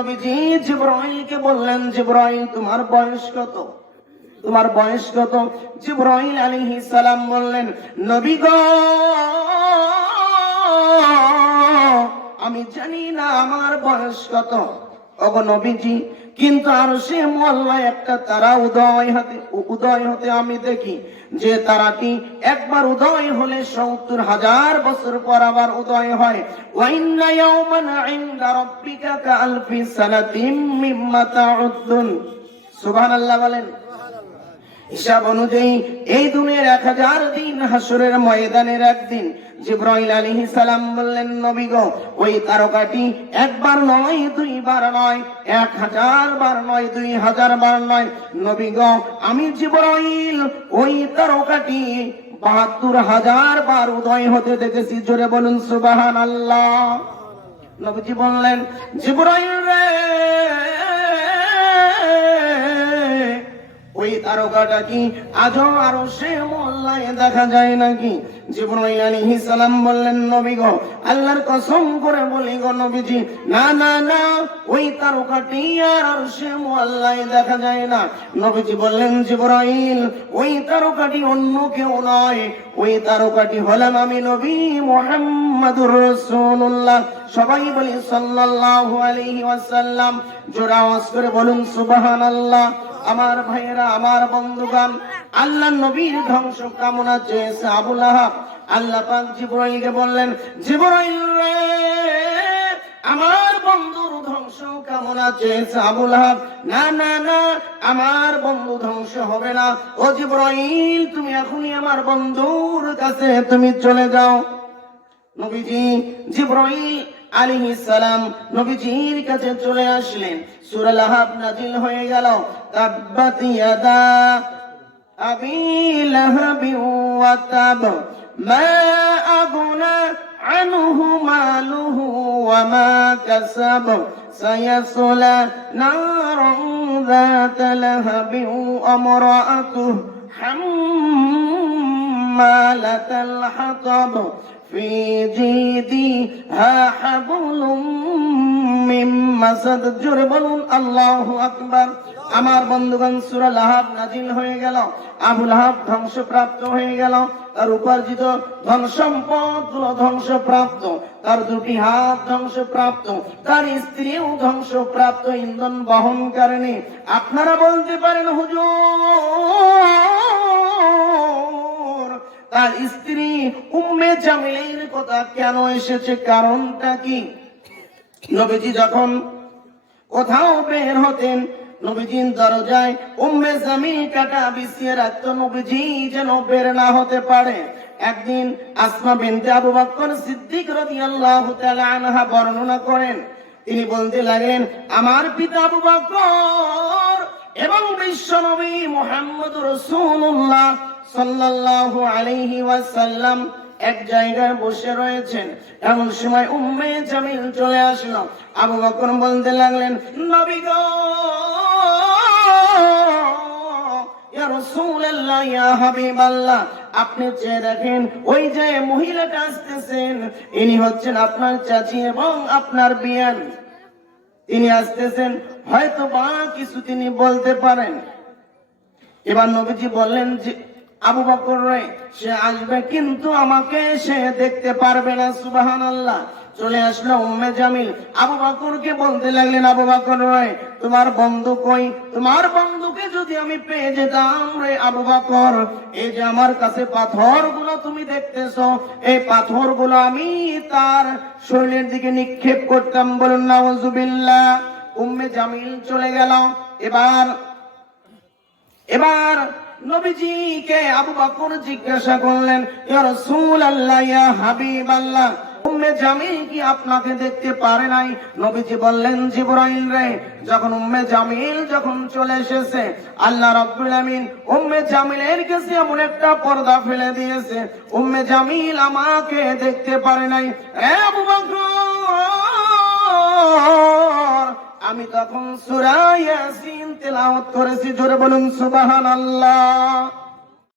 নবীজি জিবরাইলকে বললেন, জিবরাইল তোমার বয়স কত? তোমার বয়স কত? জিবরাইল আলাইহিস সালাম বললেন, নবী গো আমি জানি না আমার বয়স কত। ওগো নবীজি, কিন্তু আরশে মুআল্লায় একটা তারা উদয় হতে আমি দেখি, যে তারাটি একবার উদয় হলে ৭০,০০০ বছর পর আবার উদয় হয়। ওয়া ইন্না ইয়াওমান ইনদা রাব্বিকা কাআলফি সানাতিন মিম্মা তাউদ্দুন। সুবহানাল্লাহ বলেন। হিসাব অনুযায়ী এই দুনিয়ার ১০০০ দিন হাসরের ময়দানের একদিন। জিবরাইল আলাইহিস সালাম বললেন, নবী গো ওই তারকাটি একবার নয়, দুইবার নয়, ১০০০ বার নয়, ২০০০ বার নয়। নবী গো আমি জিবরাইল ওই তারকাটি ৭২,০০০ বার উদয় হতে দেখেছি। জোরে বলুন সুবহানাল্লাহ। নবীজি বললেন, জিবরাইল রে ওই তারকাটা কি আজও আরশে মুআল্লায় দেখা যায় নাকি? জিবরাইল আলাইহিস সালাম বললেন, নবী গো আল্লাহর কসম করে বলি গো নবীজি, না না না, ওই তারকাটি আর আরশে মুআল্লায় দেখা যায় না। নবীজি বললেন, জিবরাইল ওই তারকাটি অন্য কেউ নয়, ওই তারকাটি হলাম আমি নবী মুহাম্মদুর রাসূলুল্লাহ। সবাই বলি সাল্লাল্লাহু আলাইহি ওয়াসাল্লাম। জোরে আওয়াজ করে বলুন সুবহানাল্লাহ। আমার ভাইয়েরা, আমার বন্ধুগণ, আল্লাহর নবীর ধ্বংস কামনা চেয়েছে আবু লাহাব। আল্লাহ পাক জিবরাইলকে বললেন, জিবরাইল রে আমার বন্ধুর ধ্বংস কামনা চেয়েছে আবু লাহাব। না না না, আমার বন্ধু ধ্বংস হবে না। ও জিবরাইল তুমি এখনই আমার বন্ধুর কাছে তুমি চলে যাও। নবীজি জিবরাইল আলাইহিস সালাম নবীজির কাছে চলে আসলেন। সূরা লাহাব নাজিল হয়ে গেল। তাব্বাত ইয়াদা আবি লাহাবি ওয়া তাব মা আগনা আনহু মালুহু ওয়া মা কাসাব সায়াসলা নারান যাতা লাহাবি ওয়া আমরাআতুহু হাম্মালাতাল হাতাব في جيدها حبل من مسد। জোরে বলুন আল্লাহু আকবার। আমার বন্ধুগণ, সূরা লাহাব নাজিল হয়ে গেল। আবু লাহাব ধ্বংসপ্রাপ্ত হয়ে গেল। তার উপার্জিত ধন সম্পদ গুলো ধ্বংসপ্রাপ্ত, তার দুটি হাত ধ্বংসপ্রাপ্ত, তার স্ত্রীও ধ্বংসপ্রাপ্ত, ইন্ধন বহনকারিণী। আপনারা বলতে পারেন, হুজুর তার স্ত্রী উম্মে জামিলের কথা কেন এসেছে, কারণটা কি? নবীজি যখন কোথাও বের হতেন, নবীজির দরজায় উম্মে জামিল কাটা বিছিয়ে রাখত, নবীজি যেন বের না হতে পারে। একদিন আসমা বিনতে আবু বকর সিদ্দিক রাদিয়াল্লাহু তাআলা আনহা বর্ণনা করেন, তিনি বলতে লাগলেন, আমার পিতা আবু বকর এবং বিশ্বনবী মুহাম্মদুর রাসূলুল্লাহ সাল্লাল্লাহু আলাইহি ওয়াসাল্লাম এক জায়গায় বসে রয়েছেন। এমন সময় উম্মে জামিল চলে আসলো। আবু বকর বলতে লাগলেন, নবী গো, ইয়া রাসূলুল্লাহ, ইয়া হাবিবাল্লাহ, আপনি চেয়ে দেখেন ওই যে মহিলাটা আসতেছেন, ইনি হচ্ছেন আপনার চাচি এবং আপনার বিয়ান। তিনি আসতেছেন, হয়তো বা কিছু তিনি বলতে পারেন। এবার নবীজি বললেন যে আবু বকর রে, সে আসবে কিন্তু আমাকে সে দেখতে পারবে না। সুবহানাল্লাহ। চলে আসলো উম্মে জামিল। আবু বকরকে বলতে লাগলেন, আবু বকর রে, তোমার বন্ধু কই? তোমার বন্ধুকে যদি আমি পেয়ে যেতাম রে আবু বকর, এই যে আমার কাছে পাথরগুলো তুমি দেখতেছো, এই পাথরগুলো আমি তার শরীরের দিকে নিক্ষেপ করতাম। বলুন নাউজুবিল্লাহ। উম্মে জামিল চলে গেল। এবার নবীজিকে আবু বকর জিজ্ঞাসা করলেন, ইয়া রাসূলুল্লাহ, ইয়া হাবিবাল্লাহ, উম্মে জামিল কি আপনাকে দেখতে পারে নাই? নবীজি বললেন, জিবরাইল রে, যখন উম্মে জামিল যখন চলে এসেছে, আল্লাহ রাব্বুল আমিন উম্মে জামিলের কাছে এমন একটা পর্দা ফেলে দিয়েছে, উম্মে জামিল আমাকে দেখতে পারে নাই। আবু বকর, আমি তখন সূরা ইয়াসিন তেলাওয়াত করেছি। জোরে বলুন সুবহানাল্লাহ।